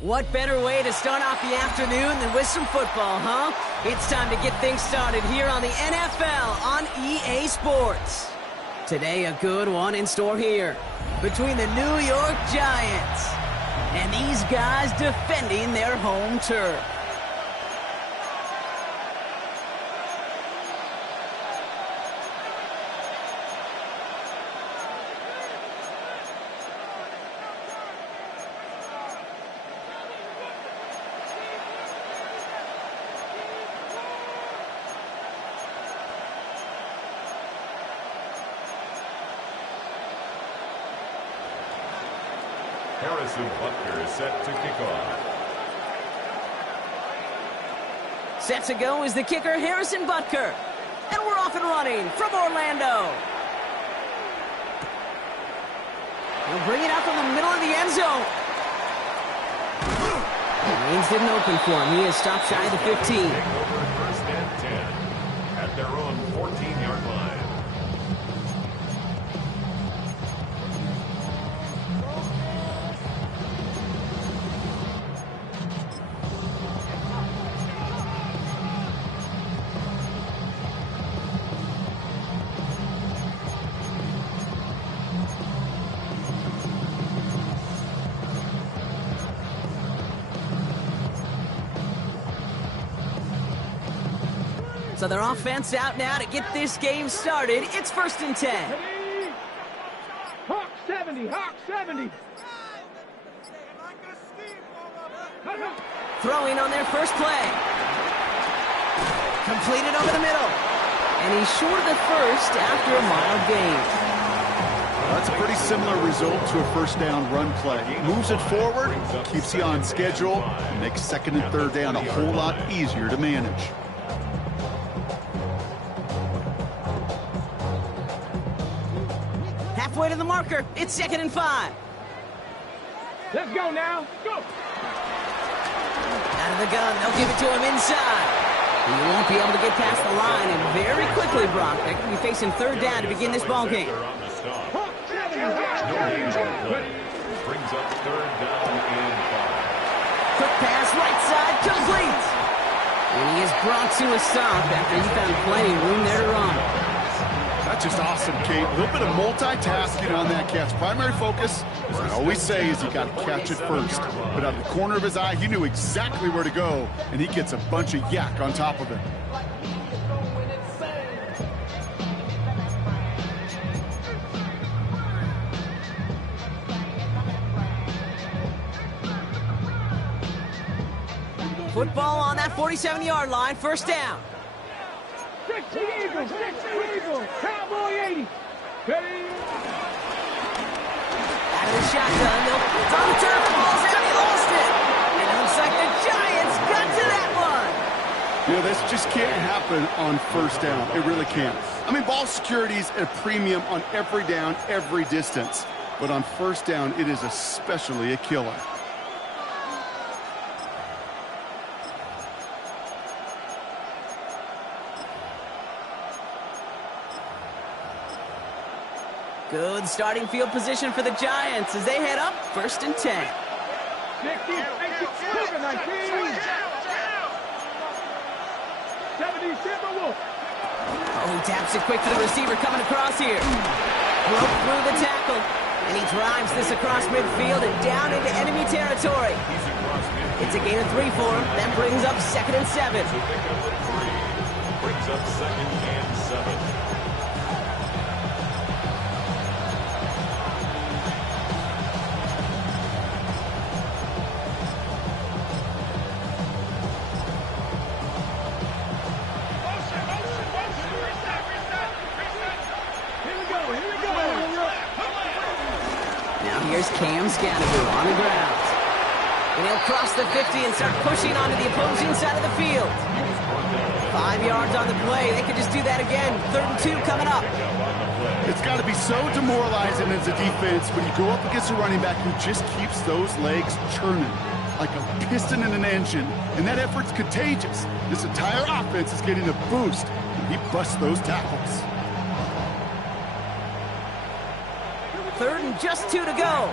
What better way to start off the afternoon than with some football, huh? It's time to get things started here on the NFL on EA Sports. Today, a good one in store here between the New York Giants and these guys defending their home turf. Harrison Butker is set to kick off. Set to go is the kicker, Harrison Butker. And we're off and running from Orlando. He'll bring it out from the middle of the end zone. Lanes didn't open for him. He is stopped shy of the 15. Take over first and 10 at their own 14-yard line. So their offense out now to get this game started. It's 1st and 10. Hawk 70, Hawk 70. Throwing on their first play. Completed over the middle. And he's short of the first after a mild gain. That's a pretty similar result to a first down run play. Moves it forward, keeps you on schedule, and makes second and third down a whole lot easier to manage. Halfway to the marker. It's 2nd and 5. Let's go now. Go. Out of the gun. They'll give it to him inside. He won't be able to get past the line, and very quickly, Brock, they're going to be facing 3rd down to begin this ball game. Hawk 70. Brings up 3rd down and 5. Quick pass, right side, complete. And he is brought to a stop after he found plenty of room there to run. That's just awesome, Kate. A little bit of multitasking on that catch. Primary focus, as I always say, is you got to catch it first. But out of the corner of his eye, he knew exactly where to go, and he gets a bunch of yak on top of it. Football on that 47-yard line, 1st down. 60 Eagles, 60 Eagles. Cowboy 80. Ready? Out of the shotgun, they'll throw the turf, ball's out, he lost it. And it looks like the Giants got to that one. You know, this just can't happen on first down. It really can't. I mean, ball security is a premium on every down, every distance. But on first down, it is especially a killer. Good starting field position for the Giants as they head up 1st and 10. 60, 19. 70 Timberwolf. Oh, he taps it quick to the receiver coming across here. Broke through the tackle, and he drives this across midfield and down into enemy territory. It's a gain of 3 for him. That brings up 2nd and 7. Brings up 2nd and 7. Here's Cam Scannaboo on the ground. And he'll cross the 50 and start pushing onto the opposing side of the field. 5 yards on the play. They could just do that again. 3rd and 2 coming up. It's got to be so demoralizing as a defense when you go up against a running back who just keeps those legs churning like a piston in an engine. And that effort's contagious. This entire offense is getting a boost when he busts those tackles. 3rd and just 2 to go.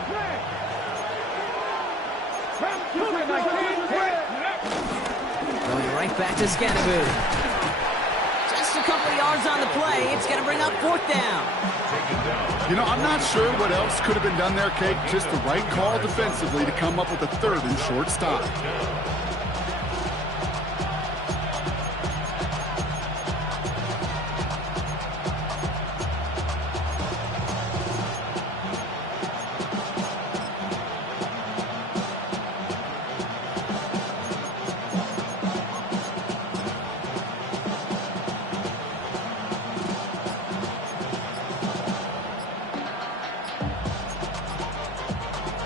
Going right back to Scannaboo. Just a couple of yards on the play. It's going to bring up 4th down. You know, I'm not sure what else could have been done there, Kate. Just the right call defensively to come up with a 3rd and short stop.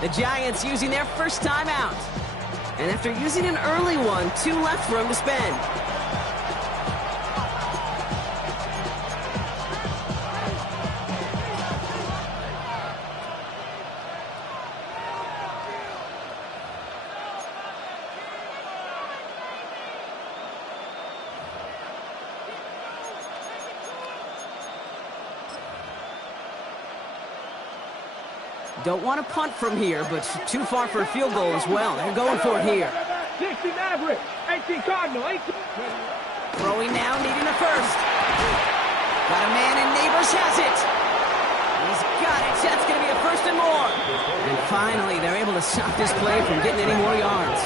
The Giants using their first timeout. And after using an early one, 2 left for him to spend. Don't want to punt from here, but too far for a field goal as well. They're going for it here. 60 Maverick, 18 Cardinal, 18. Throwing now, needing a first. Got a man, and Neighbors has it. He's got it. That's going to be a 1st and more. And finally, they're able to stop this play from getting any more yards.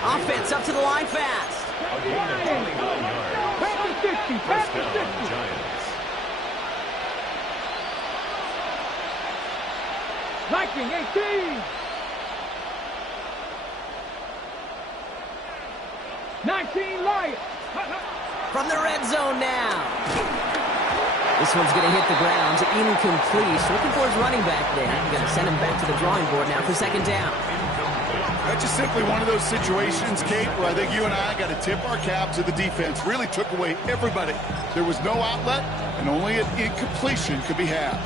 Offense up to the line fast. Pass to 60, pass to 60. Giants. Viking, 18. 19 Lions. From the red zone now. This one's going to hit the ground. Incomplete. Looking for his running back there. Going to send him back to the drawing board now for 2nd down. That's just simply one of those situations, Kate, where I think you and I got to tip our cap to the defense. Really took away everybody. There was no outlet, and only an incompletion could be had.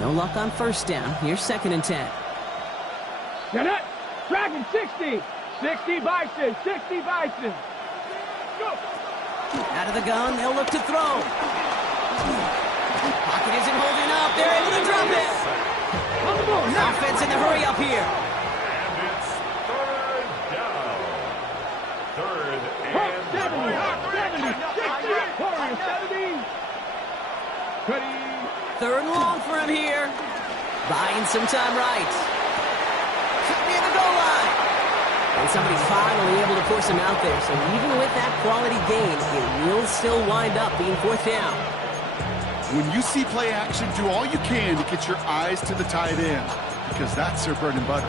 No luck on 1st down. Here's 2nd and 10. Get it. Dragon, 60. 60 Bison, 60 Bison. Go. Out of the gun, they'll look to throw. Pocket isn't holding up. They're able to drop it. On the ball, now. Offense in the hurry up here. And it's 3rd down. 3rd and 70, 60, Warriors, 70. Ready. 3rd and long for him here. Buying some time right. Cut near the goal line. And somebody's finally able to force him out there. So even with that quality gain, it will still wind up being 4th down. When you see play action, do all you can to get your eyes to the tight end, because that's their bread and butter.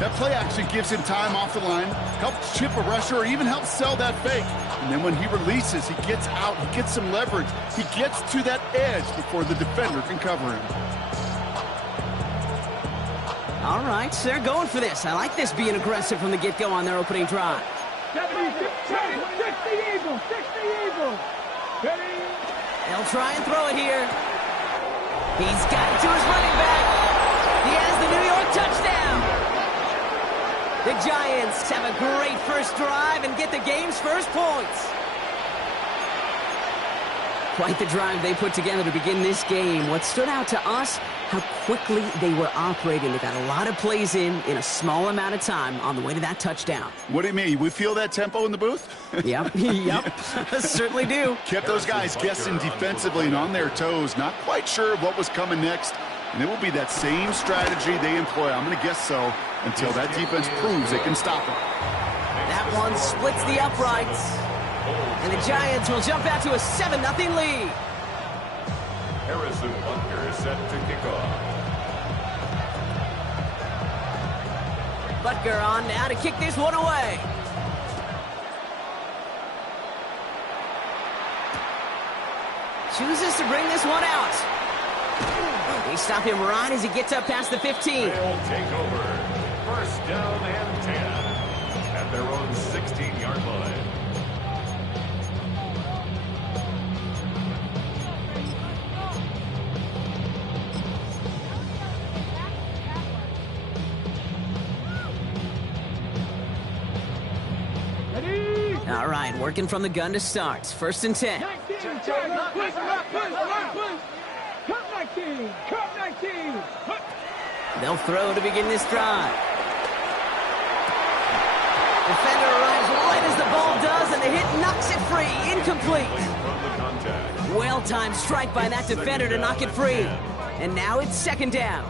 That play action gives him time off the line, helps chip a rusher, or even helps sell that fake. And then when he releases, he gets out, he gets some leverage. He gets to that edge before the defender can cover him. All right, so they're going for this. I like this being aggressive from the get-go on their opening drive. 70, 60 Eagles, 60 Eagles. Ready. They'll try and throw it here. He's got it to his running back. He has the New York touchdown. The Giants have a great first drive and get the game's first points. Quite the drive they put together to begin this game. What stood out to us, how quickly they were operating. They got a lot of plays in a small amount of time on the way to that touchdown. What do you mean? We feel that tempo in the booth? Yep, yep, certainly do. Kept those guys guessing defensively and on their toes, not quite sure what was coming next. And it will be that same strategy they employ, I'm going to guess so, until that defense proves they can stop it. That one splits the uprights. And the Giants will jump out to a 7-0 lead. Harrison Butker is set to kick off. Butker on now to kick this one away. Chooses to bring this one out. They stop him right as he gets up past the 15. They'll take over. 1st down and 10 at their own 16-yard line. All right, working from the gun to start. 1st and 10. 19, push. Cut 19, cut 19. They'll throw to begin this drive. Defender arrives right as the ball does, and the hit knocks it free. Incomplete. From the contact. Well-timed strike by that defender to knock it free. And now it's 2nd down.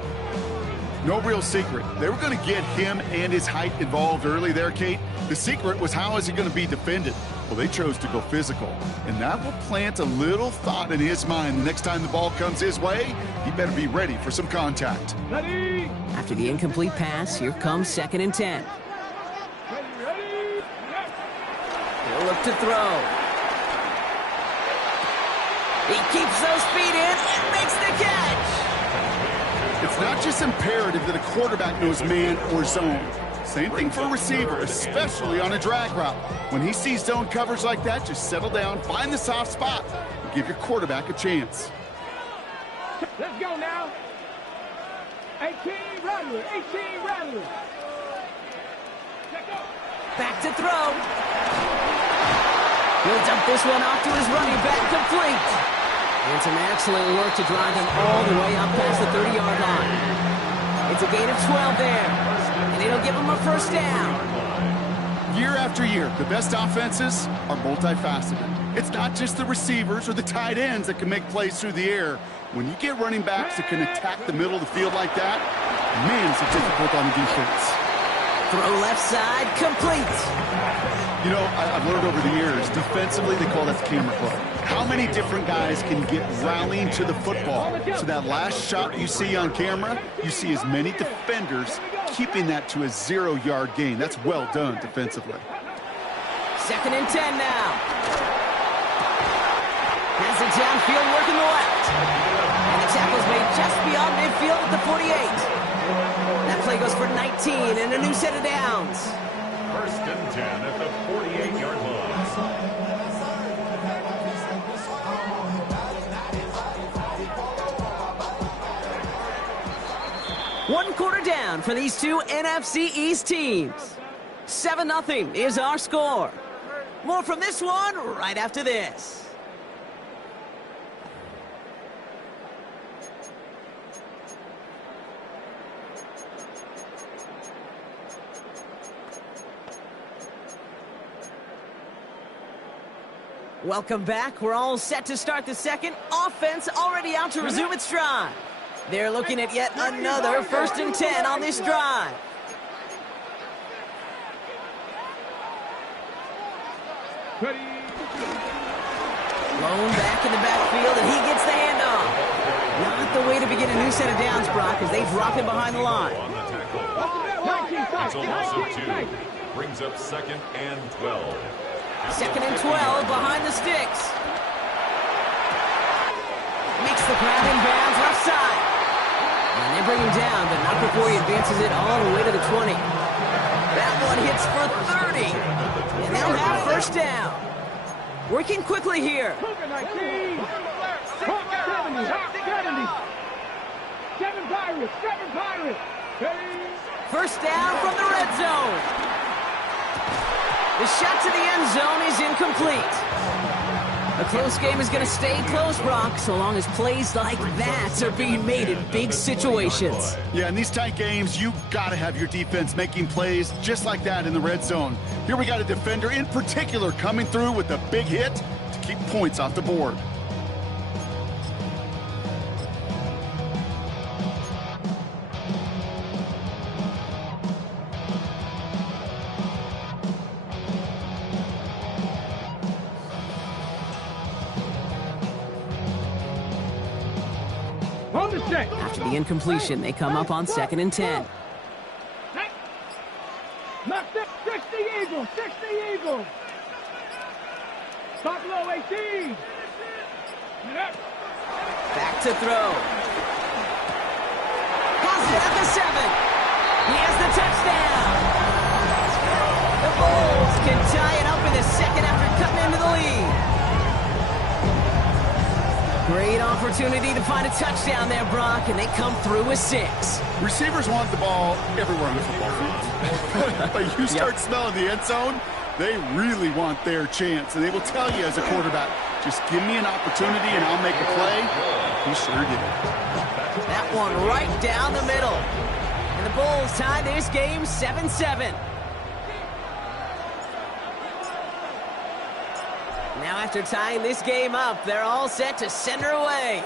No real secret. They were going to get him and his height involved early there, Kate. The secret was, how is he going to be defended? Well, they chose to go physical, and that will plant a little thought in his mind. The next time the ball comes his way, he better be ready for some contact. Ready. After the incomplete pass, here comes 2nd and 10. Ready. He'll look to throw. He keeps those feet in and makes the catch. It's not just imperative that a quarterback knows man or zone. Same thing for a receiver, especially on a drag route. When he sees zone coverage like that, just settle down, find the soft spot, and give your quarterback a chance. Let's go now. 18 Rattler. Back to throw. He'll dump this one off to his running back, complete. And some excellent work to drive him all the way up past the 30-yard line. It's a gain of 12 there, and it'll give him a 1st down. Year after year, the best offenses are multifaceted. It's not just the receivers or the tight ends that can make plays through the air. When you get running backs that can attack the middle of the field like that, man, it's difficult on the defense. Throw left side, complete. You know, I've learned over the years, defensively, they call that the camera club. How many different guys can get rallying to the football? So that last shot you see on camera, you see as many defenders keeping that to a 0-yard gain. That's well done defensively. 2nd and 10 now. Has it downfield, working the left. And the tackle's made just beyond midfield at the 48. That play goes for 19 and a new set of downs. 1st and 10 at the 48-yard line. One quarter down for these two NFC East teams. 7-0 is our score. More from this one right after this. Welcome back. We're all set to start the second. Offense already out to resume its drive. They're looking at yet another 1st and 10 on this drive. Ready. Blown back in the backfield, and he gets the handoff. Not the way to begin a new set of downs, Brock, as they drop him behind the line. On the tackle. That's a loss of 2. Brings up 2nd and 12. 2nd and 12 behind the sticks. Makes the grab in bounds left side. And they bring him down, but not before he advances it all the way to the 20. That one hits for 30. And they'll have 1st down. Working quickly here. 19. 70. 7 Pirates. Ready. 1st down from the red zone. The shot to the end zone is incomplete. A close game is going to stay close, Brock, so long as plays like that are being made in big situations. Yeah, in these tight games, you got to have your defense making plays just like that in the red zone. Here we got a defender in particular coming through with a big hit to keep points off the board. After the incompletion, they come up on 2nd and 10. Knocked it. 60 Eagles. Top low 18. Back to throw. Has it at the 7. He has the touchdown. The Bulls can tie it up in the second after cutting into the lead. Great opportunity to find a touchdown there, Brock, and they come through with 6. Receivers want the ball everywhere on the football field. But you start smelling the end zone, They really want their chance, and they will tell you as a quarterback, just give me an opportunity and I'll make a play. He sure did. That one right down the middle. And the Bulls tie this game 7-7. Now after tying this game up, they're all set to send her away.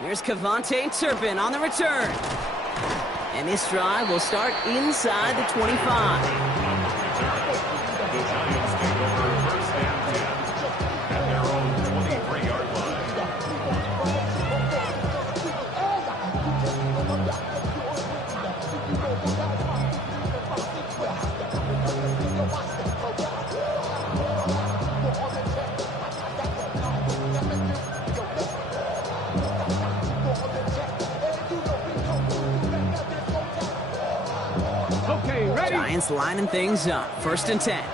Here's Kevontae Turpin on the return. And this drive will start inside the 25. The Giants take over first and 10 at their own 23-yard line. Okay, ready? Giants lining things up. First and 10.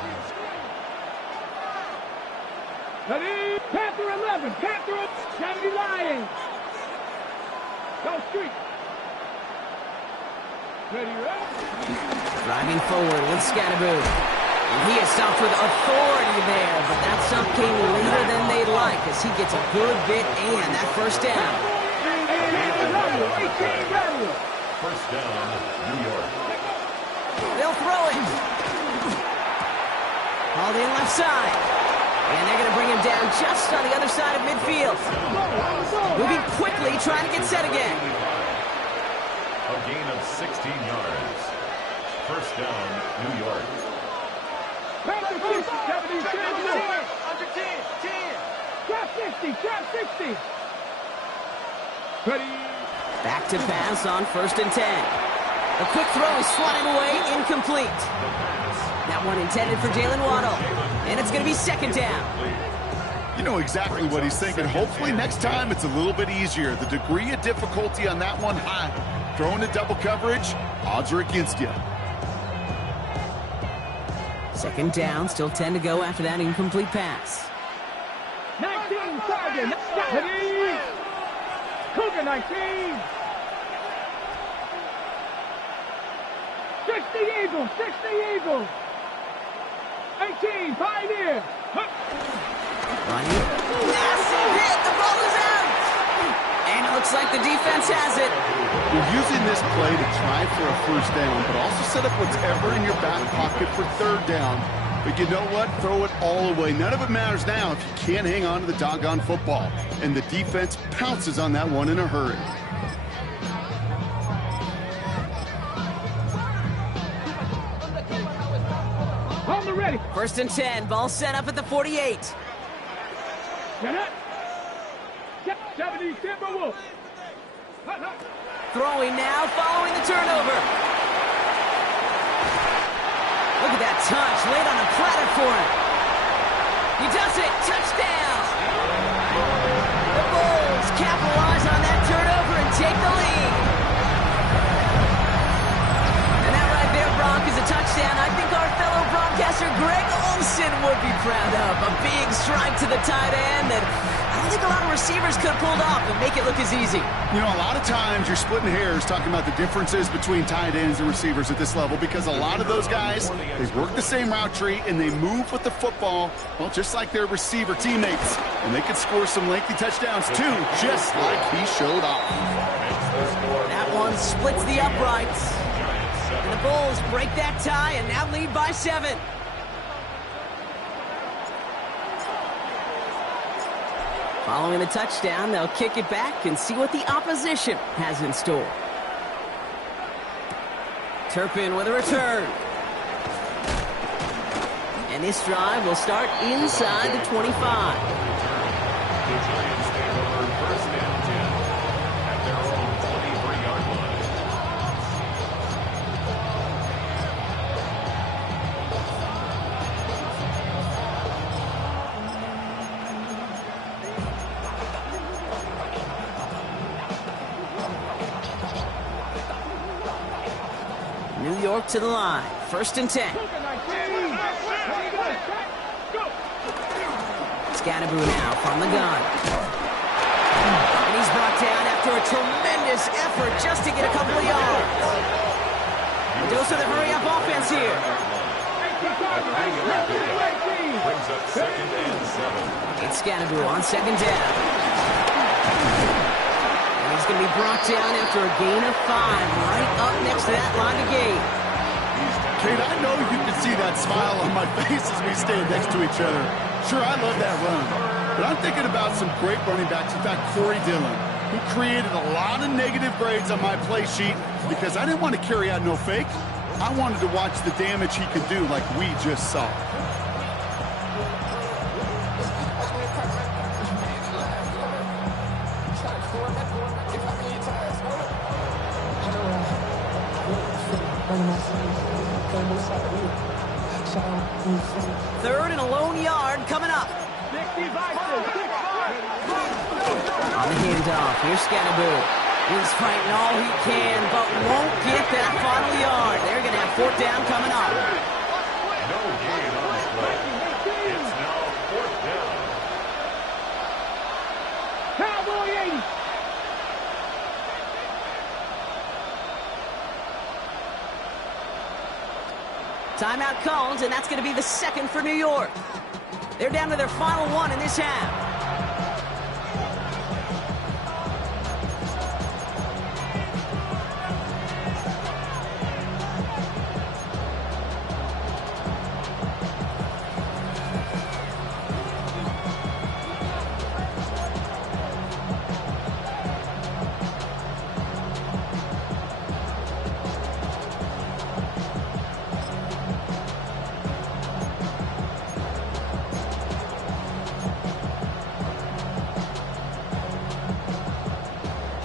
Ready? Panther 11. Panther 70 Lions. Go street. Ready, ready? Driving forward with Scatterboo. And he is stopped with authority there, but that stop came later than they'd like as he gets a good bit and that first down. 18 ready. First down, New York. They'll throw it. Hauled in left side. And they're going to bring him down just on the other side of midfield. Moving quickly, trying to get set again. A gain of 16 yards. First down, New York. Panther 60, 70, 70. Under 10, 10. Trap 60, trap 60. Ready? Back to pass on first and 10. A quick throw is swatted away, incomplete. That one intended for Jalen Waddle. And it's going to be second down. You know exactly what he's thinking. Hopefully next time it's a little bit easier. The degree of difficulty on that one high. Throwing to double coverage, odds are against you. Second down, still 10 to go after that incomplete pass. 19, Sergeant. Ready? Cougar 19. 60 Eagles, 60 Eagles. 18, Pioneer. Running. Massive hit. The ball is out. And it looks like the defense has it. You're using this play to try for a first down, but also set up whatever in your back pocket for third down. But you know what? Throw it all away. None of it matters now if you can't hang on to the doggone football. And the defense pounces on that one in a hurry. On the ready. First and 10. Ball set up at the 48. Get it. 70 Timberwolves. Throwing now, following the turnover. Look at that touch, laid on a platter for him. He does it, touchdown! The Bulls capitalize on that turnover and take the lead. And that right there, Bronk, is a touchdown I think our fellow broadcaster Greg Olsen would be proud of. A big strike to the tight end that I don't think a lot of receivers could have pulled off and make it look as easy. You know, a lot of times you're splitting hairs talking about the differences between tight ends and receivers at this level because a lot of those guys, they work the same route tree and they move with the football, well, just like their receiver teammates. And they could score some lengthy touchdowns too, just like he showed off. That one splits the uprights. And the Bulls break that tie and now lead by 7. Following the touchdown, they'll kick it back and see what the opposition has in store. Turpin with a return. And this drive will start inside the 25. The Giants take over first and 10 at their own 23-yard line. New York to the line. First and 10. Scatterboo now from the gun. And he's brought down after a tremendous effort just to get a couple of yards. dose of the hurry-up offense here. Brings up 2nd and 7. It's Scannaboo on 2nd down. And he's going to be brought down after a gain of 5, right up next to that line of gain. Kate, I know you can see that smile on my face as we stand next to each other. Sure, I love that run. But I'm thinking about some great running backs. In fact, Corey Dillon, who created a lot of negative grades on my play sheet because I didn't want to carry out no fake. I wanted to watch the damage he could do like we just saw. Third and a lone yard coming up. On the handoff, here's Scannaboo. He's fighting all he can, but won't get that final yard. They're going to have 4th down coming up. No gain on the play. It's now 4th down. Cowboy 80. Timeout called, and that's going to be the 2nd for New York. They're down to their final 1 in this half.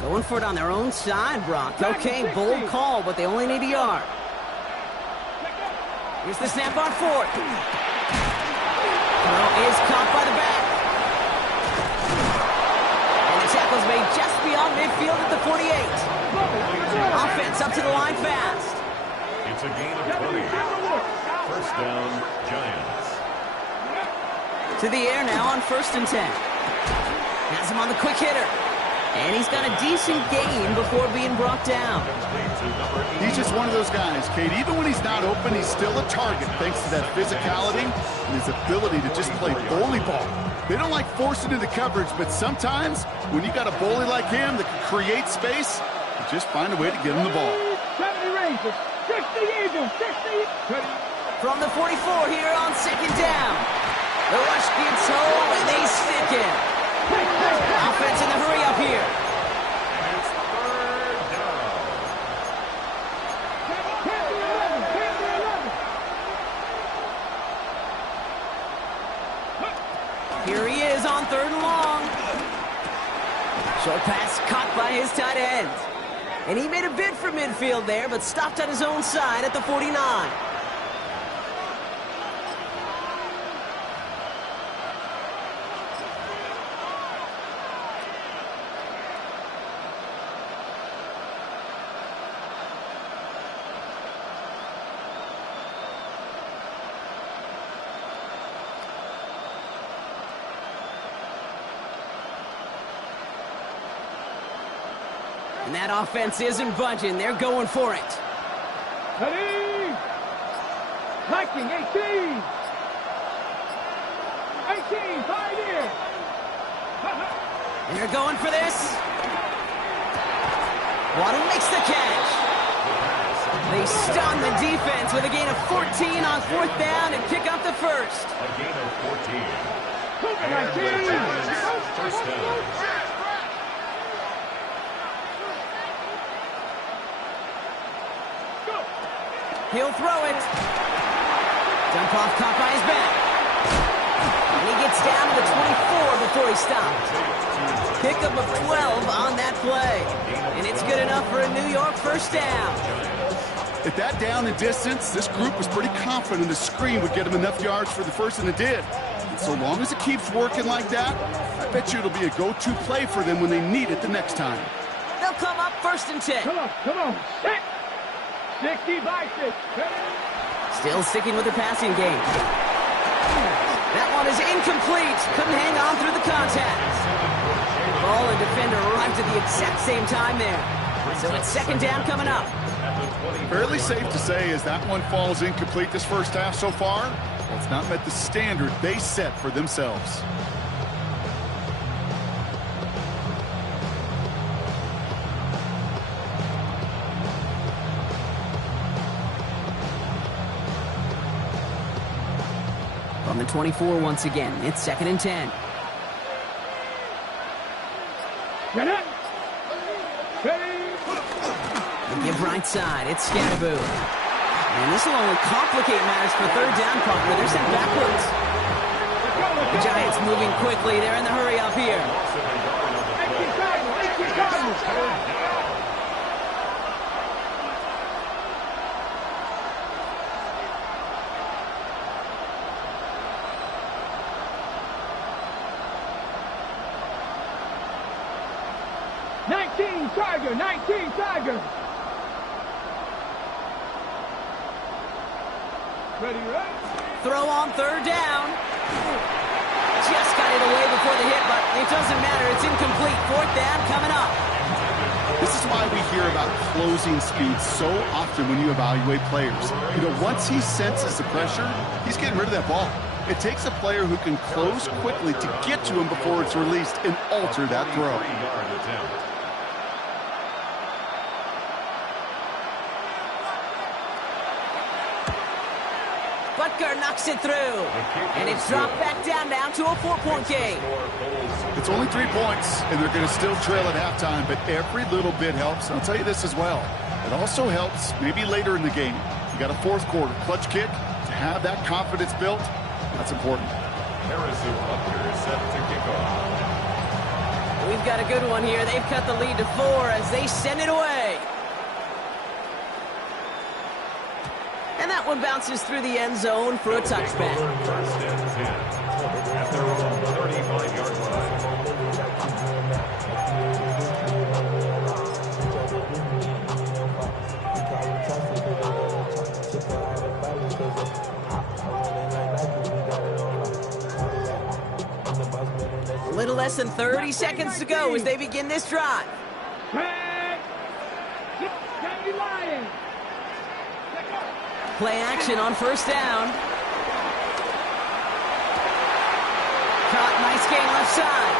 Going for it on their own side, Brock. Okay, bold call, but they only need a yard. Here's the snap on 4th. Throw is caught by the back. And the tackle's made just beyond midfield at the 48. Offense up to the line fast. It's a gain of 20. 1st down, Giants. To the air now on 1st and 10. Has him on the quick hitter. And he's got a decent gain before being brought down. He's just one of those guys, Kate. Even when he's not open, he's still a target thanks to that physicality and his ability to just play bully ball. They don't like forcing into coverage, but sometimes when you got a bully like him that can create space, you just find a way to get him the ball. 70 Rangers, 60 Eagles, 60. From the 44 here on 2nd down. The rush gets home, and they stick it. Offense in the hurry up here. And it's 3rd down. Here he is on 3rd and long. Short pass caught by his tight end. And he made a bid for midfield there, but stopped on his own side at the 49. And that offense isn't budging. They're going for it. Ready? Viking 18. 18, 5 here. And they're going for this. Waddle makes the catch. They stun the defense with a gain of 14 on 4th down and pick up the 1st. A gain of 14. And 19. the 1st down. He'll throw it. Dump off caught by his back. And he gets down to the 24 before he stops. Pickup of 12 on that play. And it's good enough for a New York 1st down. At that down and distance, this group was pretty confident the screen would get them enough yards for the 1st, and it did. And so long as it keeps working like that, I bet you it'll be a go-to play for them when they need it the next time. They'll come up 1st and 10. Come on. Set. 60 by 6. Still sticking with the passing game. That one is incomplete. Couldn't hang on through the contact. Ball and defender arrived at the exact same time there. So it's second down coming up. Fairly safe to say as that one falls incomplete this first half so far, well, it's not met the standard they set for themselves. On the 24 once again, it's second and 10. Get it. Ready. They give right side, it's Scatterboo. And this will only complicate matters for third down, partner. They're sent backwards. The Giants moving quickly. They're in the hurry up here. 19 Tiger, 19 Tiger. Ready, ready. Throw on third down. Just got it away before the hit, but it doesn't matter. It's incomplete. Fourth down coming up. This is why we hear about closing speed so often when you evaluate players. You know, once he senses the pressure, he's getting rid of that ball. It takes a player who can close quickly to get to him before it's released and alter that throw. Butker knocks it through. And it's dropped back down now to a 4-point game. It's only 3 points, and they're going to still trail at halftime, but every little bit helps. And I'll tell you this as well. It also helps maybe later in the game. You got a fourth quarter clutch kick. To have that confidence built, that's important. Harrison Butker is set to kick off. We've got a good one here. They've cut the lead to 4 as they send it away. And that one bounces through the end zone for a touchback. First and 10 at their own 35-yard line. A little less than 30 seconds to go as they begin this drive. Play action on first down. Caught, nice gain left side.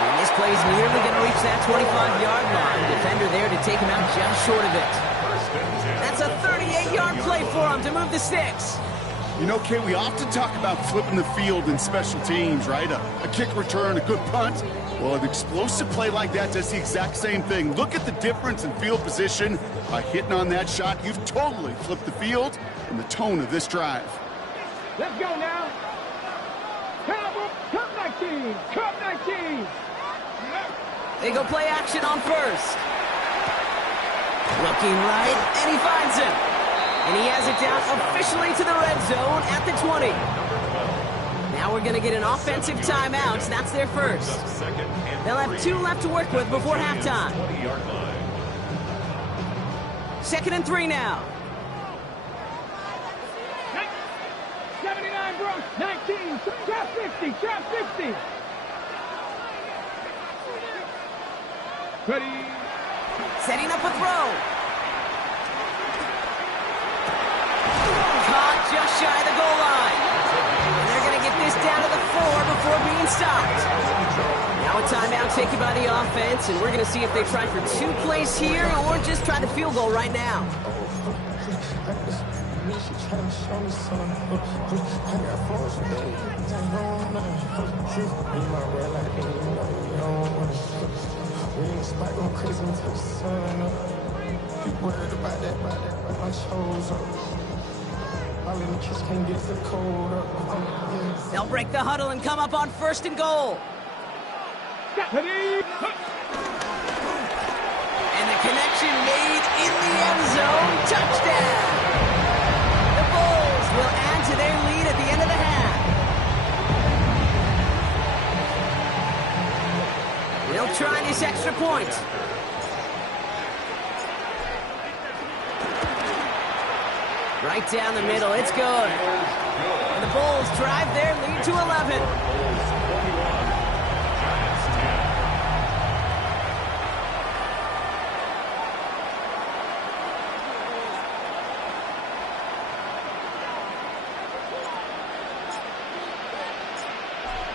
And this play's nearly going to reach that 25-yard line. Defender there to take him out just short of it. That's a 38-yard play for him to move the sticks. You know, Kay, we often talk about flipping the field in special teams, right? A kick return, a good punt. Well, an explosive play like that does the exact same thing. Look at the difference in field position. By hitting on that shot, you've totally flipped the field and the tone of this drive. Let's go now. Cup 19. Cup 19. They go play action on first. Looking right, and he finds him. And he has it down officially to the red zone at the 20. Now we're going to get an offensive timeout. That's their first. They'll have 2 left to work with before halftime. 20-yard line. Second and 3 now. 79 Bronx, 19, trap 50, trap 50. Ready. Setting up a throw. Caught just shy of the goal line. And they're going to get this down to the 4 before being stopped. Now a timeout taken by the offense, and we're going to see if they try for 2 plays here or just try the field goal right now. They'll break the huddle and come up on first and goal. Ready. And the connection made in the end zone. Touchdown! The Bulls will add to their lead at the end of the half. They'll try this extra point. Right down the middle, it's good. And the Bulls drive their lead to 11.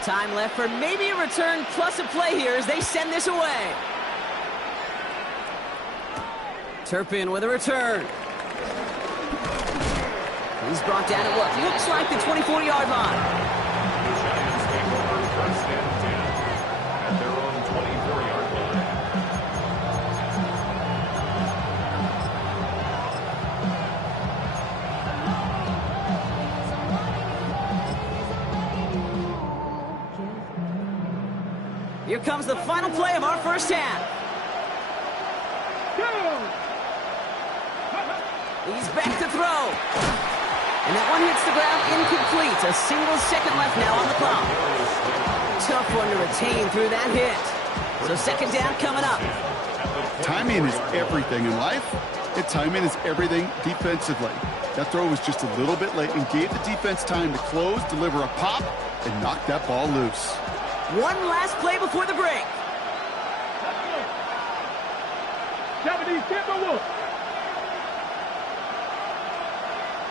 Time left for maybe a return plus a play here as they send this away. Turpin with a return. He's brought down at what looks like the 24-yard line. The Giants take over first and 10 at their own 24-yard line. Here comes the final play of our first half. He's back to throw. And that one hits the ground incomplete. A single second left now on the clock. Tough one to retain through that hit. So second down coming up. Timing is everything in life, and timing is everything defensively. That throw was just a little bit late and gave the defense time to close, deliver a pop, and knock that ball loose. One last play before the break. 70 Timberwolves.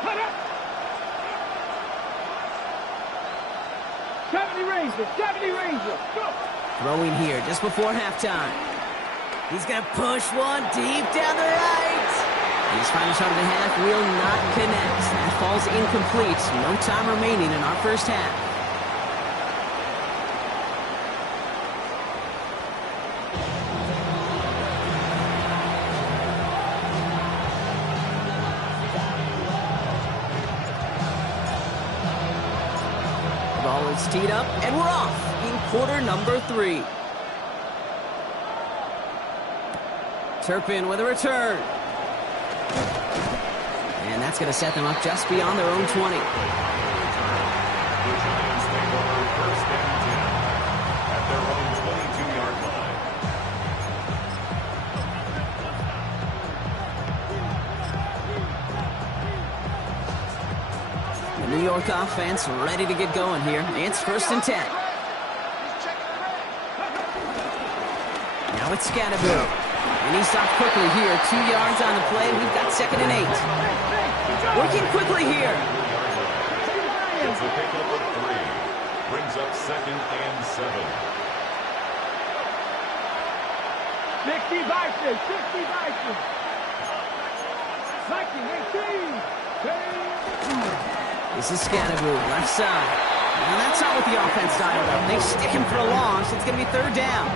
Cut up. 70 Rangers. 70 Rangers. Go. Throwing here just before halftime. He's going to push one deep down the right. He's final shot of the half will not connect. That falls incomplete. No time remaining in our first half. Ball is teed up, and we're off in quarter number 3. Turpin with a return. And that's going to set them up just beyond their own 20. The Giants take over first and 10 at their own 22-yard line. The New York offense ready to get going here. It's first and 10. Now it's Scatterbill. And he stopped quickly here. 2 yards on the play. We've got second and 8. Working quickly here. It's a pickup of 3. Brings up second and 7. 60 Vikings. 60 Vikings. Vikings 18. This is Scatterbill, left side. And that's not what the offense dialed up. They stick him for a long, so it's going to be third down.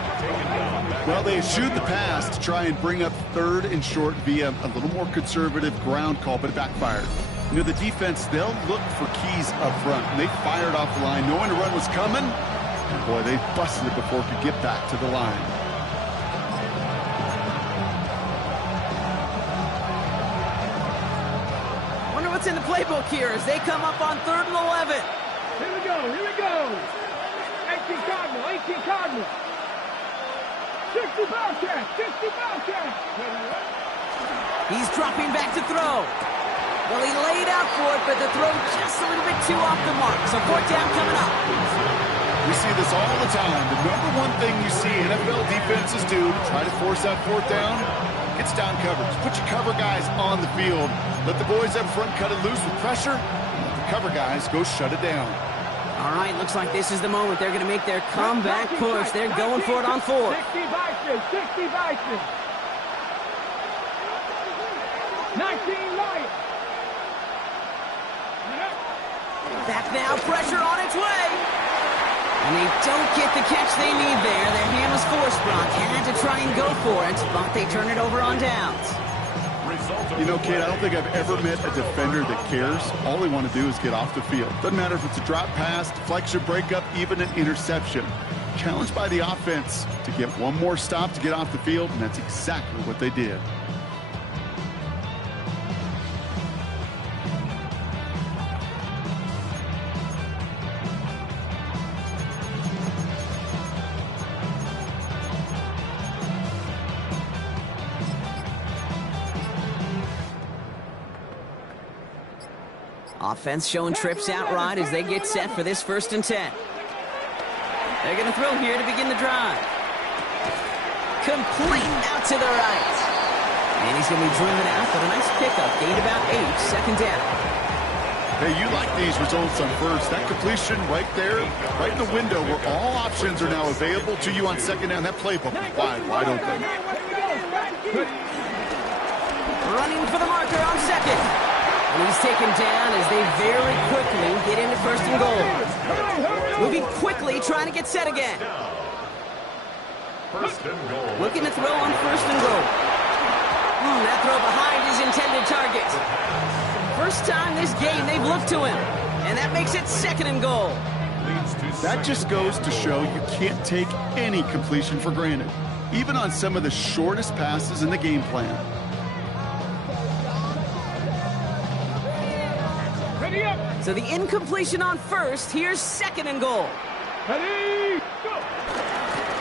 Well, they eschewed the pass to try and bring up third and short via a little more conservative ground call, but it backfired. You know, the defense, they'll look for keys up front. And they fired off the line knowing the run was coming. And boy, they busted it before it could get back to the line. Wonder what's in the playbook here as they come up on third and 11. Here we go. Here we go. 18 Cardinal. 18 Cardinal. 60 Bobcats. 60 Bobcats. He's dropping back to throw. Well, he laid out for it, but the throw just a little bit too off the mark. So fourth down coming up. We see this all the time. The number one thing you see NFL defenses do to try to force that fourth down, gets down coverage. Put your cover guys on the field. Let the boys up front cut it loose with pressure. Let the cover guys go shut it down. All right, looks like this is the moment. They're going to make their comeback push. They're going for it on fourth. 60 Vikings. 60 Vikings. 19 Lions. Back now, pressure on its way. And they don't get the catch they need there. Their hand was forced, Brock. Had to try and go for it, but they turn it over on downs. You know, Kate, I don't think I've ever met a defender that cares. All they want to do is get off the field. Doesn't matter if it's a drop pass, deflection, breakup, even an interception. Challenged by the offense to get one more stop to get off the field, and that's exactly what they did. Offense showing trips outright as they get set for this first and 10. They're going to throw here to begin the drive. Complete out to the right. And he's going to be driven out, but a nice pickup. Gained about 8, second down. Hey, you like these results on first. That completion right there, right in the window where all options are now available to you on second down. That playbook wide open. Running for the marker on second. And he's taken down as they very quickly get into first and goal. Moving quickly, trying to get set again. First and goal. Looking to throw on first and goal. That throw behind his intended target. First time this game they've looked to him. And that makes it second and goal. That just goes to show you can't take any completion for granted, even on some of the shortest passes in the game plan. Ready up. So the incompletion on first, here's second and goal. Ready, go.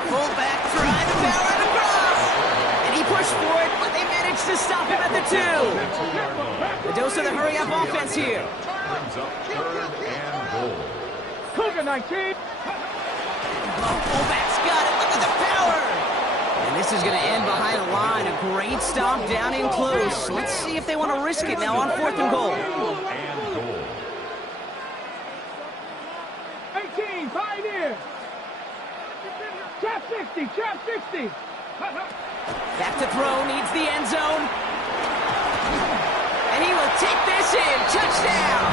Fullback trying to power it across. And he pushed for it, but they managed to stop him at the 2. The dose of the hurry-up offense here. Brings up third and goal. Cougar 19. Fullback's got it. Look at the power. And this is going to end behind a line. A great stop down in close. Let's see if they want to risk it now on fourth and goal. And goal. 18, Pioneer. Trap 60, trap 60. Back to throw, needs the end zone. And he will take this in. Touchdown.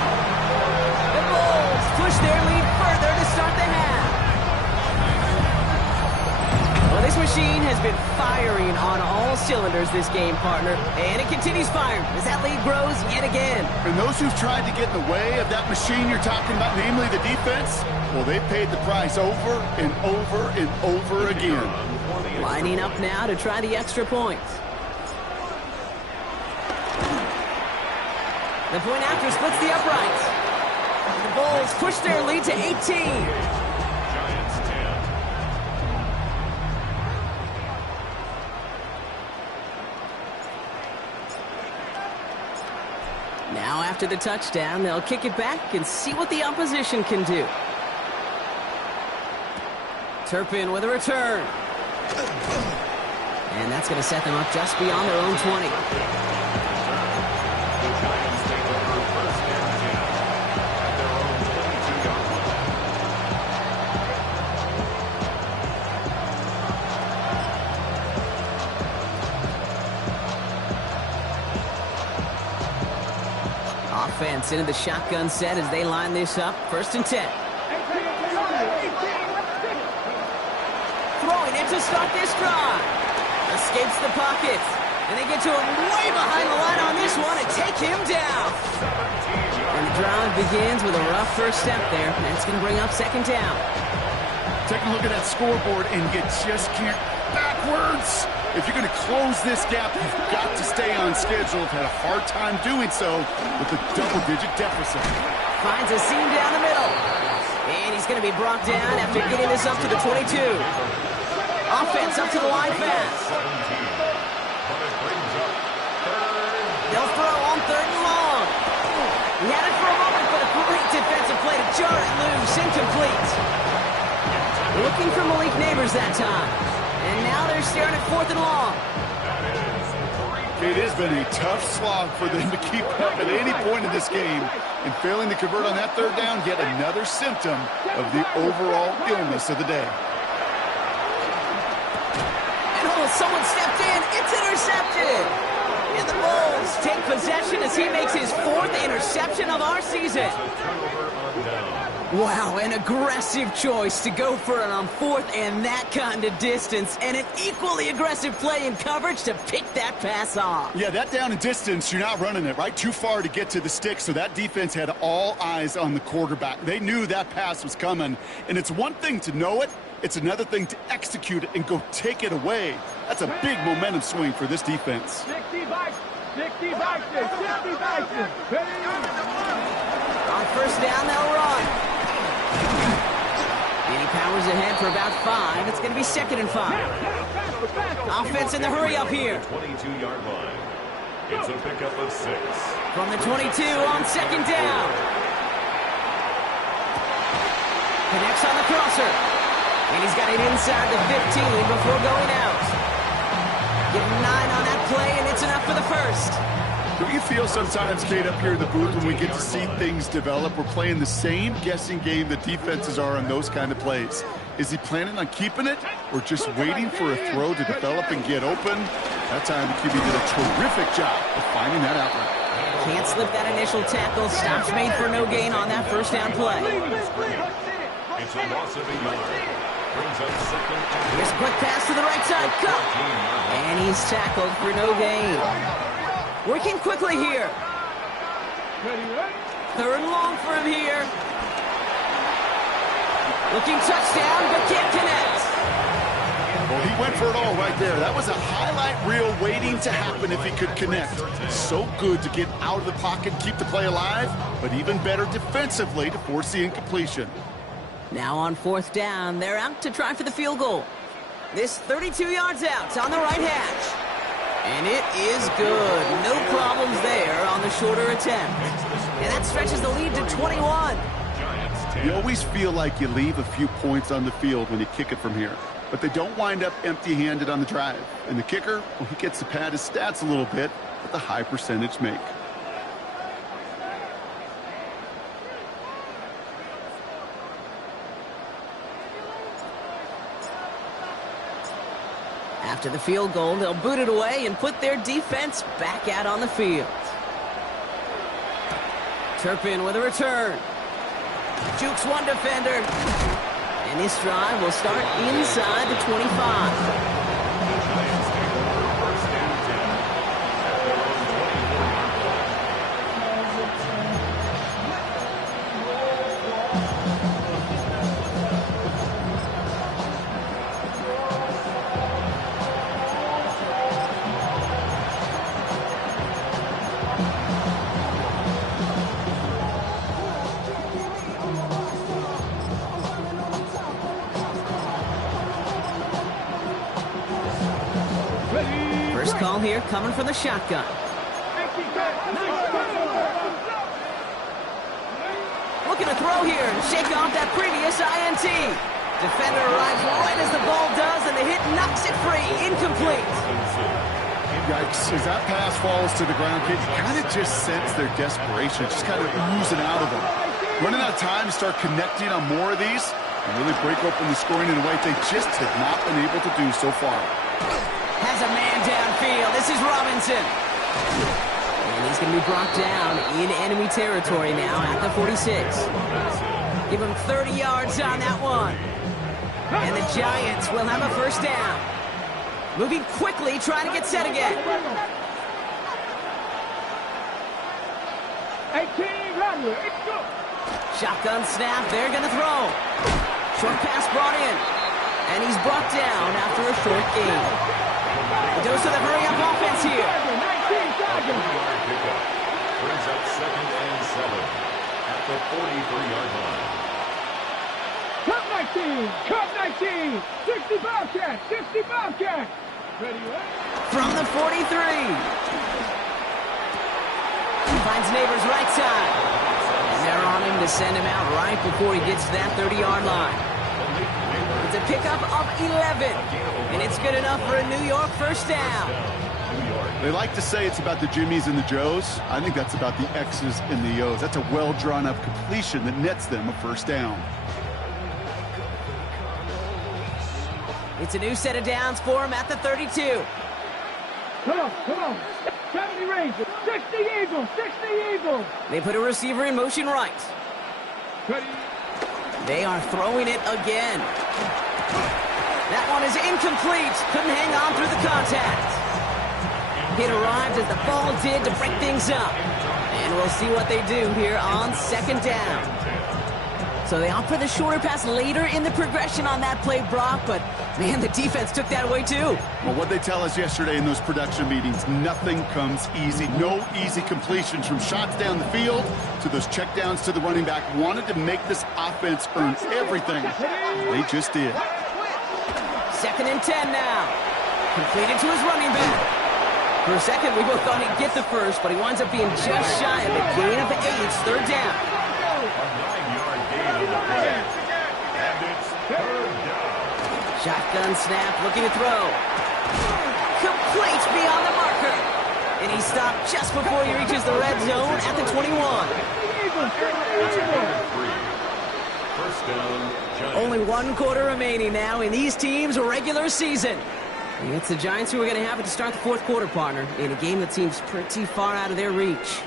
The Bulls push their lead further to start the half. Well, this machine has been firing on all cylinders this game, partner. And it continues firing as that lead grows yet again. And those who've tried to get in the way of that machine you're talking about, namely the defense, well, they paid the price over and over and over again. Lining up now to try the extra points. The point after splits the uprights. The Bulls push their lead to 18. Giants 10. Now after the touchdown, they'll kick it back and see what the opposition can do. Turpin with a return. And that's going to set them up just beyond their own 20. The Giants take over first and 10 at their own 22-yard line. Offense into the shotgun set as they line this up. First and 10. Throwing it to start this drive. Escapes the pocket. And they get to him way behind the line on this one and take him down. And the drive begins with a rough first step there. That's going to bring up second down. Take a look at that scoreboard and you just can't backwards. If you're going to close this gap, you've got to stay on schedule. I've had a hard time doing so with a double-digit deficit. Finds a seam down the middle. And he's going to be brought down after getting this up to the 22. Offense up to the line fast. They'll throw on third and long. He had it for a moment, but a great defensive play to jar it loose. Incomplete. Looking for Malik Neighbors that time. And now they're staring at fourth and long. It has been a tough slog for them to keep up at any point in this game. And failing to convert on that third down, yet another symptom of the overall illness of the day. Someone stepped in. It's intercepted. And the Bulls take possession as he makes his fourth interception of our season. Wow, an aggressive choice to go for it on fourth and that kind of distance. And an equally aggressive play in coverage to pick that pass off. Yeah, that down and distance, you're not running it, right? Too far to get to the stick, so that defense had all eyes on the quarterback. They knew that pass was coming. And it's one thing to know it. It's another thing to execute it and go take it away. That's a big momentum swing for this defense. 60 Bison, 60 Bison, 60 Bison. On first down, they'll run. And he powers ahead for about 5. It's going to be second and 5. Offense in the hurry up here. 22-yard line. It's a pickup of 6. From the 22 on second down. Connects on the crosser. And he's got it inside the 15 before going out. Get 9 on that play, and it's enough for the first. Don't you feel sometimes, Kate, up here in the booth when we get to see things develop, we're playing the same guessing game that defenses are on those kind of plays? Is he planning on keeping it or just waiting for a throw to develop and get open? That time the QB did a terrific job of finding that outlet. Can't slip that initial tackle. Stops made for no gain on that first down play. It's a loss of a yard. Brings up second. Here's a quick pass to the right side. Cut. And he's tackled for no gain. Working quickly here. Third and long for him here. Looking touchdown, but can't connect. Well, he went for it all right there. That was a highlight reel waiting to happen if he could connect. So good to get out of the pocket, keep the play alive, but even better defensively to force the incompletion. Now on fourth down, they're out to try for the field goal. This 32 yards out on the right hash. And it is good. No problems there on the shorter attempt. And that stretches the lead to 21. You always feel like you leave a few points on the field when you kick it from here. But they don't wind up empty-handed on the drive. And the kicker, well, he gets to pad his stats a little bit with a high percentage make. After the field goal, they'll boot it away and put their defense back out on the field. Turpin with a return. Jukes one defender. And this drive will start inside the 25. First call here coming from the shotgun. Looking to throw here and shake off that previous INT. Defender arrives right as the ball does, and the hit knocks it free. Incomplete. Yikes, as that pass falls to the ground, kids kind of just sense their desperation, just kind of oozing out of them. Running out of time to start connecting on more of these and really break open the scoring in a way they just have not been able to do so far. Has a man downfield. This is Robinson. And he's going to be brought down in enemy territory now at the 46. Give him 30 yards on that one. And the Giants will have a first down. Moving quickly, trying to get set again. 18, run. Shotgun snap. They're going to throw. Short pass brought in. And he's brought down after a short gain. A dose of the hurry-up offense here. 20-yard pickup. Brings up second and 7 at the 43-yard line. Cut 19, cut 19, 60 Bobcat, 60 Bobcat. Ready, From the 43. He finds Neighbors right side. And they're on him to send him out right before he gets to that 30-yard line. It's a pickup of 11. And it's good enough for a New York first down. They like to say it's about the Jimmies and the Joes. I think that's about the X's and the O's. That's a well-drawn-up completion that nets them a first down. It's a new set of downs for him at the 32. Come on. 70 Rangers, 60 Eagles, 60 Eagles. They put a receiver in motion right. Ready. They are throwing it again. That one is incomplete. Couldn't hang on through the contact. It arrived as the ball did to break things up. And we'll see what they do here on second down. So they opt for the shorter pass later in the progression on that play, Brock, but man, the defense took that away too. Well, what they tell us yesterday in those production meetings, nothing comes easy. No easy completions from shots down the field to those checkdowns to the running back. Wanted to make this offense earn everything. They just did. Second and 10 now. Completed to his running back. For a second, we both thought he'd get the first, but he winds up being just shy of a gain of 8. Third down. A 9-yard gain on the play. And it's third down. Shotgun snap, looking to throw. Complete beyond the marker. And he stopped just before he reaches the red zone at the 21. It's a gain of 3. First down, Giants. Only 1 quarter remaining now in these teams' regular season. And it's the Giants who are going to have it to start the 4th quarter, partner, in a game that seems pretty far out of their reach.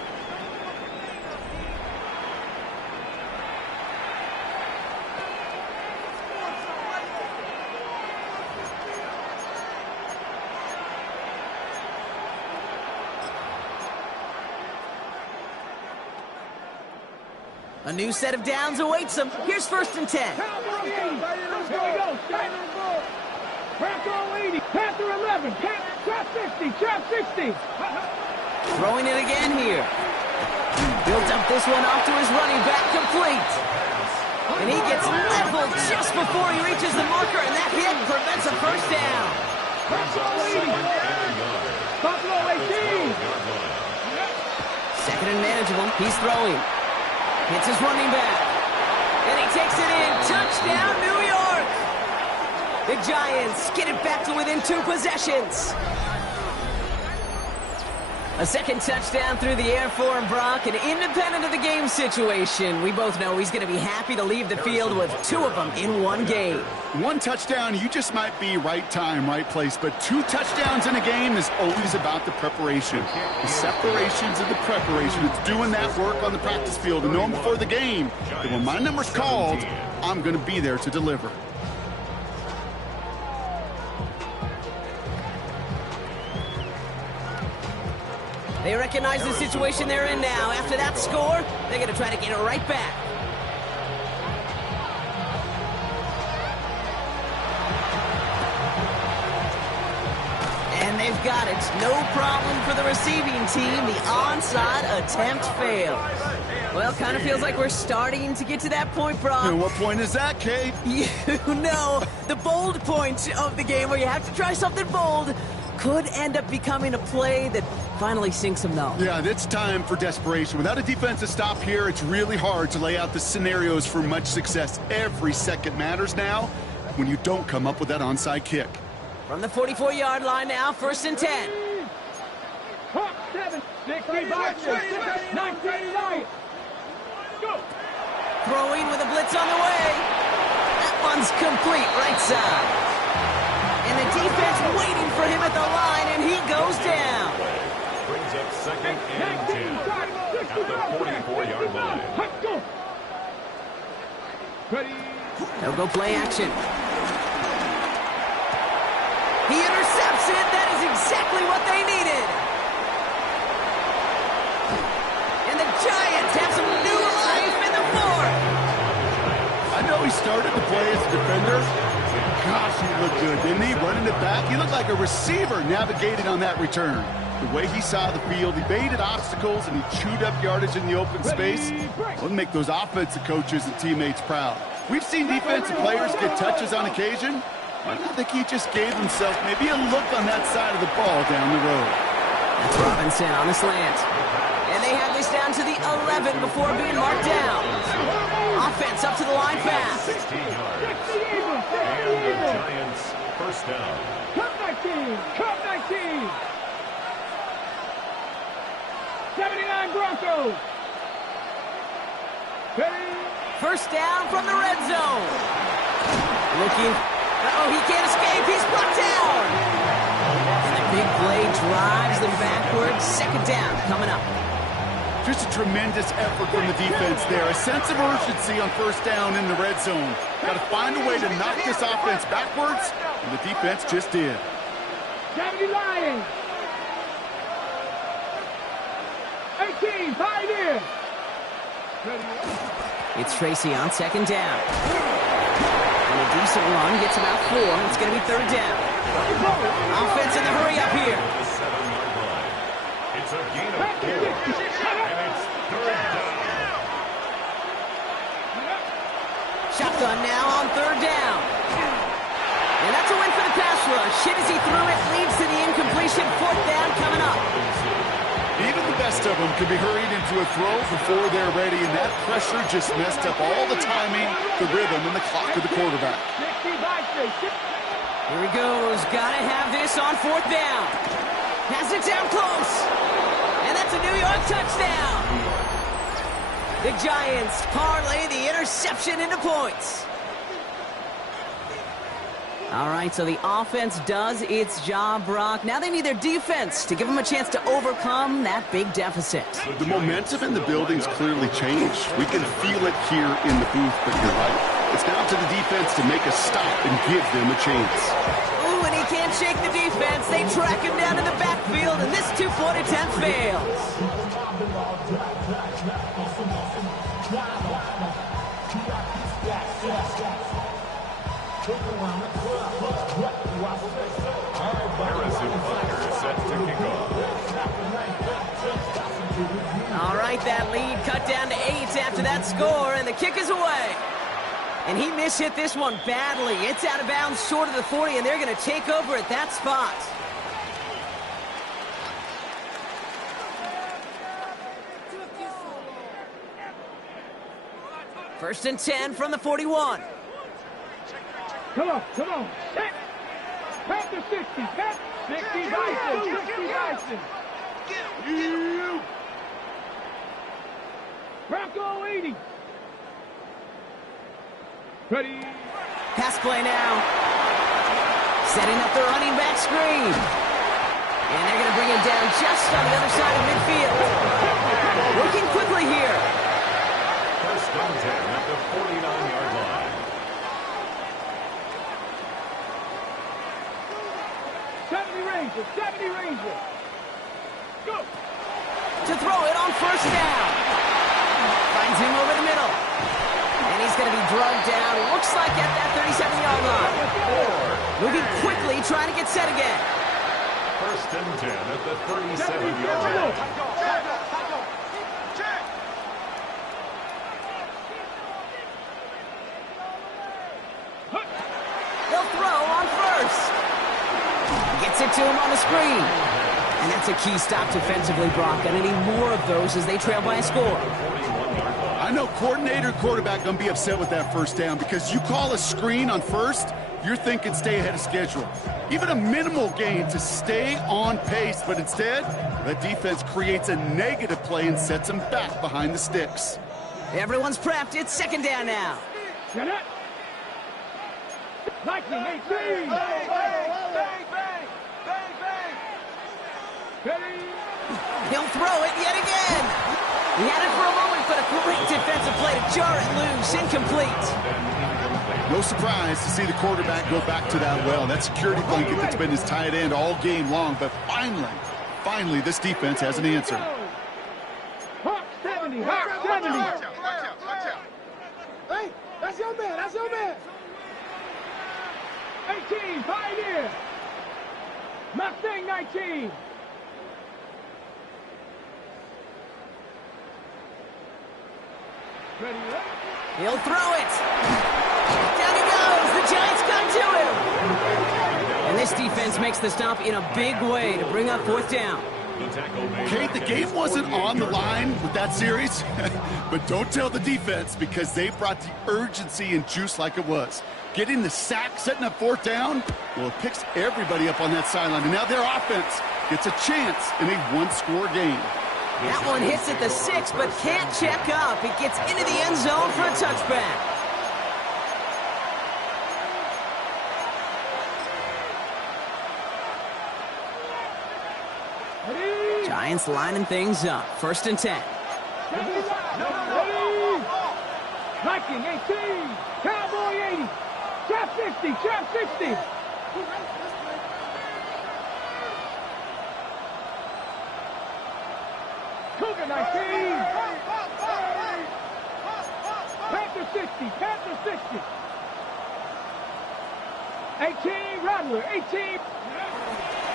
A new set of downs awaits them. Here's 1st and 10. Here we go. Panther 80, Panther 11, trap 60, trap 60. Throwing it again here. Built up this one off to his running back, complete. And he gets leveled just before he reaches the marker, and that hit prevents a first down. Brings up 2nd and 9. Buffalo 18. 2nd and manageable. He's throwing. Hits his running back. And he takes it in. Touchdown, New York! The Giants get it back to within 2 possessions. A 2nd touchdown through the air for him, Brock, and independent of the game situation, we both know he's going to be happy to leave the field with 2 of them in 1 game. 1 touchdown, you just might be right time, right place, but 2 touchdowns in a game is always about the preparation. The separations of the preparation. It's doing that work on the practice field and knowing before the game that when my number's called, I'm going to be there to deliver. They recognize the situation they're in now. After that score, they're going to try to get it right back. And they've got it. No problem for the receiving team. The onside attempt fails. Well, kind of feels like we're starting to get to that point, Brock. And what point is that, Kate? You know, the bold point of the game where you have to try something bold could end up becoming a play that finally sinks them, though. Yeah, it's time for desperation. Without a defensive stop here, it's really hard to lay out the scenarios for much success. Every second matters now when you don't come up with that onside kick. From the 44-yard line now, 1st and 10. 7, 60 boxes, 19 Go. Throwing with a blitz on the way. That one's complete, right side. And the defense waiting for him at the line, and he goes down. Brings up 2nd and 10 at the 44-yard line. They'll go play action. He intercepts it. That is exactly what they needed. And the Giants have some new life in the 4th. I know he started to play as a defender. Gosh, he looked good, didn't he? Running it back. He looked like a receiver navigating on that return. The way he saw the field, he baited obstacles, and he chewed up yardage in the open space. We'll make those offensive coaches and teammates proud. We've seen defensive players get touches on occasion. I think he just gave himself maybe a look on that side of the ball down the road. That's Robinson on a slant. And they have this down to the 11 before being marked down. Offense up to the line fast. 16 yards. And the Giants first down. Cup 19, Cup 19. 79 Broncos. First down from the red zone. Looking. Uh-oh, he can't escape. He's brought down. And the big play drives them backwards. 2nd down coming up. Just a tremendous effort from the defense there. A sense of urgency on 1st down in the red zone. Got to find a way to knock this offense backwards, and the defense just did. 70 Lions. 18, Pioneers. It's Tracy on 2nd down. And a decent run gets about 4. It's going to be 3rd down. Offense in the hurry up here. The 7-yard line. It's a gain of 4. And it's 3rd down. Shotgun now on 3rd down. And that's a win for the pass rush. Hit as he threw it, leads to the incompletion. 4th down coming up. Even the best of them can be hurried into a throw before they're ready, and that pressure just messed up all the timing, the rhythm, and the clock of the quarterback. Here he goes. Got to have this on 4th down. Has it down close. And that's a New York touchdown. The Giants parlay the interception into points. All right, so the offense does its job, Brock. Now they need their defense to give them a chance to overcome that big deficit. The momentum in the building's clearly changed. We can feel it here in the booth, but you're right. It's down to the defense to make a stop and give them a chance. Ooh, and he can't shake the defense. They track him down in the backfield, and this two-point attempt fails. Harrison Butker is set to kick off. All right, that lead cut down to 8 after that score, and the kick is away. And he mishit this one badly. It's out of bounds short of the 40, and they're going to take over at that spot. First and 10 from the 41. Come on, come on. Set. Panther 60. Set. 60 Bison. 60 Bison. Bronco 80. Ready. Pass play now. Setting up the running back screen. And they're going to bring him down just on the other side of midfield. Working quickly here. First and 10 at the 49-yard line. 70 Rangers. 70 Rangers. Go. To throw it on first down. Finds him over the middle. And he's going to be drugged down. Looks like at that 37-yard line. Moving quickly, trying to get set again. First and 10 at the 37-yard line. They'll throw on first. Gets it to him on the screen. And that's a key stop defensively, Brock. And any more of those as they trail by a score. I know coordinator quarterback going to be upset with that first down because you call a screen on first, you're thinking stay ahead of schedule. Even a minimal gain to stay on pace, but instead, that defense creates a negative play and sets them back behind the sticks. Everyone's prepped. It's second down now. Get it. Lightning 18. Bang, bang, bang, bang, bang, bang. Ready. He'll throw it yet again. He had it for a moment, but a great defensive play to jar it loose. Incomplete. No surprise to see the quarterback go back to that well. That security blanket that's been his tight end all game long, but finally, this defense has an answer. Hawk 70, Hawk 70. Watch out. Hey, that's your man, that's your man. 18, Pioneer. Mustang 19. Ready, ready. He'll throw it. Down he goes. The Giants come to him. And this defense makes the stop in a big way to bring up fourth down. Kate, the game wasn't on the line with that series, but don't tell the defense because they brought the urgency and juice like it was. Getting the sack, setting up fourth down, well, it picks everybody up on that sideline. And now their offense gets a chance in a one-score game. That one hits at the 6, but can't check up. It gets into the end zone for a touchback. Ready. Giants lining things up. First and 10. Ready. Viking 18. Cowboy 80. Trap 50. Trap 50. Cougar 19. Panther 60. Panther 60. 18. Rattler 18.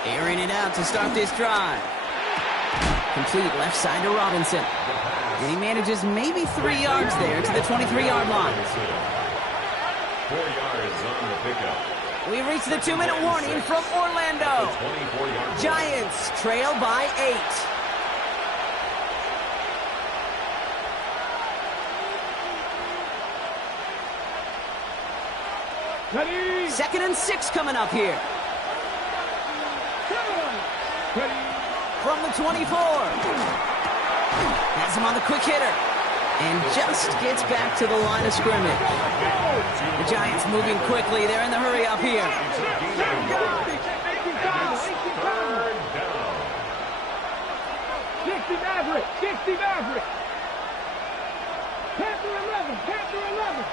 Airing it out to start this drive. Complete left side to Robinson. And he manages maybe 3 yards there to the 23-yard line. 4 yards on the pickup. We reach the 2-minute warning from Orlando. 24-yard. Giants trail by 8. Ready. Second and 6 coming up here. Ready. from the 24. Has him on the quick hitter. And just gets back to the line of scrimmage. The Giants moving quickly. They're in the hurry up here. 60 Maverick, 60 Maverick. Panther 11, Panther 11.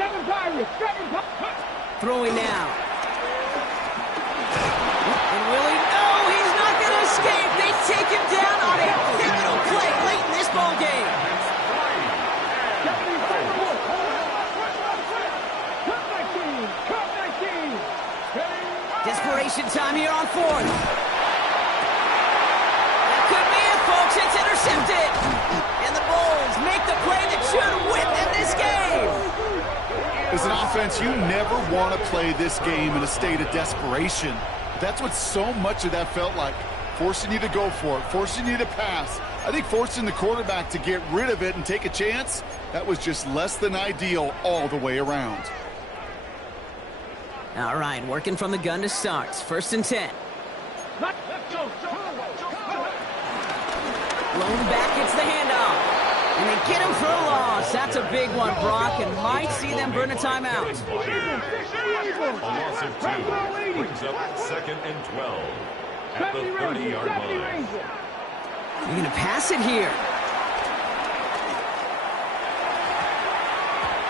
7 Pirates, 7 Pirates. Throwing now. And Willie, no, he's not going to escape. They take him down on a pivotal play late in this ball game. Desperation time here on fourth. That could be it, folks. It's intercepted. And the Bulls make the play that should win them this game. As an offense, you never want to play this game in a state of desperation. That's what so much of that felt like. Forcing you to go for it, forcing you to pass. I think forcing the quarterback to get rid of it and take a chance, that was just less than ideal all the way around. All right, working from the gun to start. 1st and 10. Blown back, it's the handoff. And they get him for a loss. That's a big one, Brock, and might see them burn a timeout. A loss of 2 brings up 2nd and 12 at the 30-yard line. They're going to pass it here.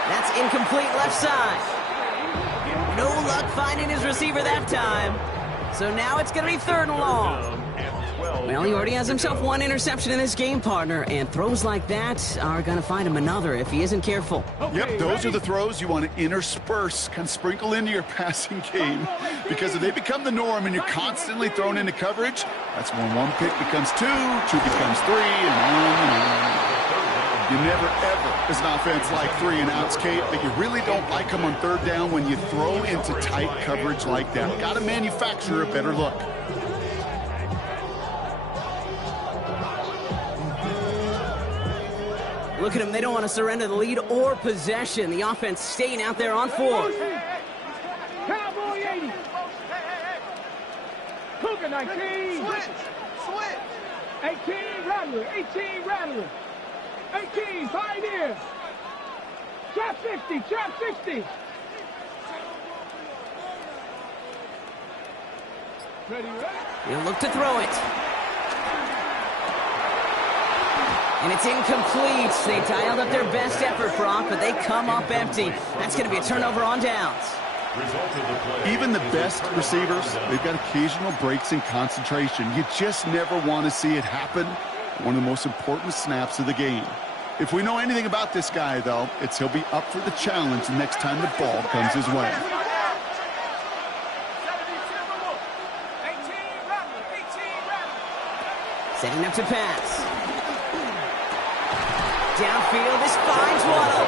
That's incomplete left side. No luck finding his receiver that time. So now it's going to be 3rd and long. Well, he already has himself 1 interception in this game, partner, and throws like that are going to find him another if he isn't careful. Yep, those are the throws you want to intersperse, kind of sprinkle into your passing game, because if they become the norm and you're constantly thrown into coverage, that's when 1 pick becomes 2, 2 becomes 3, and on. You never, ever, as an offense, like 3 and outs, Kate, but you really don't like them on 3rd down when you throw into tight coverage like that. Got to manufacture a better look. Look at them. They don't want to surrender the lead or possession. The offense staying out there on 4th. Cowboy 80. Cougar 19. Switch. 18 Rattler. 18 Rattler. 18 Pioneer. Trap 60. Trap 60. Ready? He'll look to throw it. And it's incomplete. They dialed up their best effort, Brock, but they come up empty. That's going to be a turnover on downs. Even the best receivers, they've got occasional breaks in concentration. You just never want to see it happen. One of the most important snaps of the game. If we know anything about this guy, though, it's he'll be up for the challenge the next time the ball comes his way. Setting up to pass. Downfield, this finds Waddle.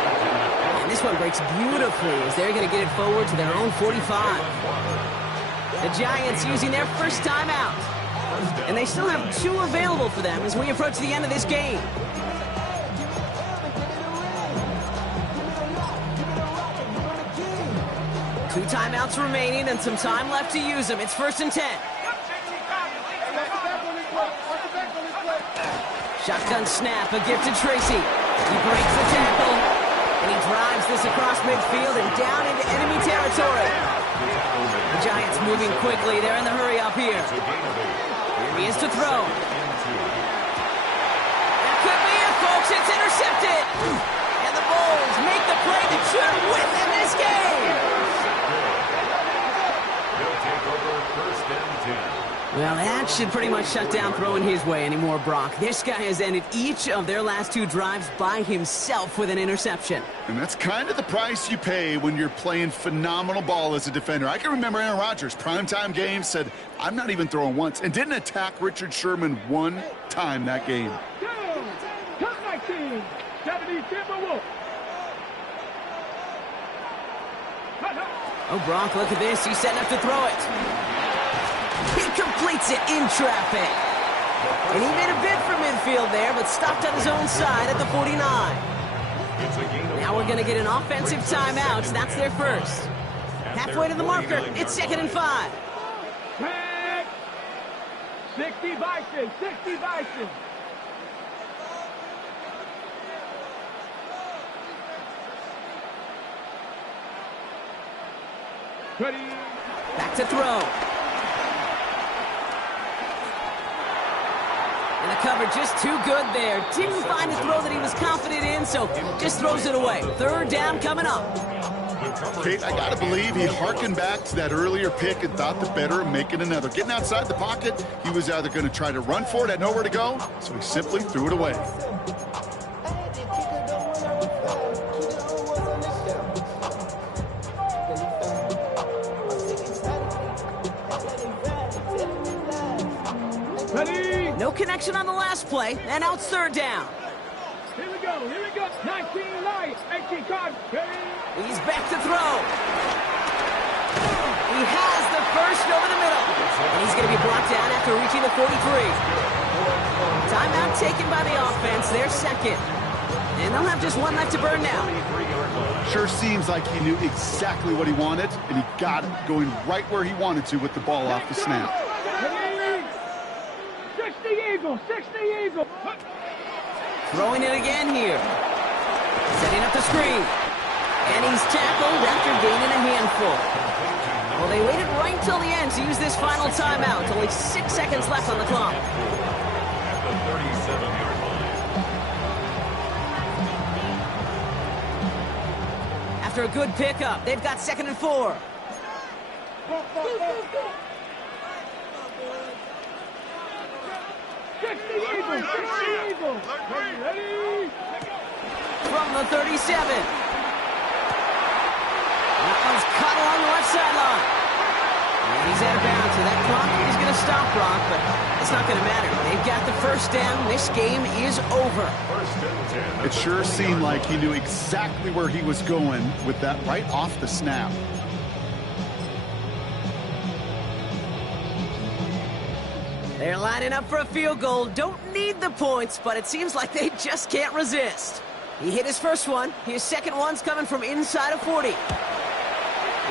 And this one breaks beautifully as they're going to get it forward to their own 45. The Giants using their first timeout. And they still have 2 available for them as we approach the end of this game. Two timeouts remaining and some time left to use them. It's 1st and 10. Shotgun snap, a gift to Tracy. He breaks the tackle, and he drives this across midfield and down into enemy territory. The Giants moving quickly. They're in the hurry up here. Here he is to throw. That could be it, folks. It's intercepted. And the Bulls make the play that should win them this game. They'll take over 1st and 10. Well, that should pretty much shut down throwing his way anymore, Brock. This guy has ended each of their last 2 drives by himself with an interception. And that's kind of the price you pay when you're playing phenomenal ball as a defender. I can remember Aaron Rodgers, primetime game, said, I'm not even throwing once, and didn't attack Richard Sherman 1 time that game. Cut 19. 70 Timberwolves. Oh, Brock, look at this. He's setting up to throw it. He completes it in traffic. And he made a bid for midfield there, but stopped on his own side at the 49. Now we're going to get an offensive timeout. That's their first. Halfway to the marker. It's 2nd and 5. 60 Bison, 60 Bison. Ready. Back to throw. And the cover just too good there. Didn't find a throw that he was confident in, so just throws it away. Third down coming up. Kate, I got to believe he harkened back to that earlier pick and thought the better of making another. Getting outside the pocket, he was either going to try to run for it, had nowhere to go, so he simply threw it away. Ready. No connection on the last play, and now it's third down. Here we go, here we go. 19 light, 18 card. Ready. He's back to throw. He has the first over the middle. And he's going to be brought down after reaching the 43. Timeout taken by the offense. Their second. And they'll have just one left to burn now. Sure seems like he knew exactly what he wanted, and he got it, going right where he wanted to with the ball off the snap. Ready. 60 Eagles, 60 Eagles. Throwing it again here. Setting up the screen. And he's tackled after gaining a handful. Well, they waited right until the end to use this final timeout. Only 6 seconds left on the clock. At the 37-yard line. After a good pickup, they've got 2nd and 4. Ready. From the 37. That one's caught along the left sideline. And he's out of bounds, so that clock is going to stop, Brock, but it's not going to matter. They've got the first down. This game is over. First and 10. It sure seemed like he knew exactly where he was going with that right off the snap. They're lining up for a field goal. Don't need the points, but it seems like they just can't resist. He hit his first one. His second one's coming from inside of 40.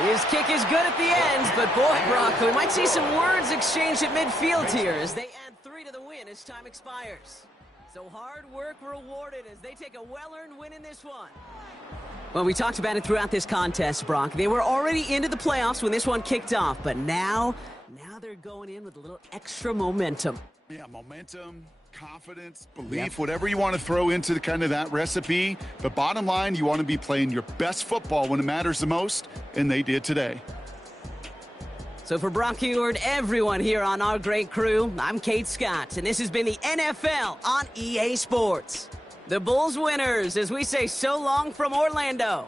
His kick is good at the ends, but boy, Brock, we might see some words exchanged at midfield here as they add 3 to the win as time expires. So hard work rewarded as they take a well-earned win in this one. Well, we talked about it throughout this contest, Brock. They were already into the playoffs when this one kicked off, but now they're going in with a little extra momentum. Yeah, momentum, confidence, belief, whatever you want to throw into the kind of that recipe. But bottom line, you want to be playing your best football when it matters the most, and they did today. So for Brock Huard, everyone here on our great crew, I'm Kate Scott, and this has been the NFL on EA Sports. The Bulls winners as we say so long from Orlando.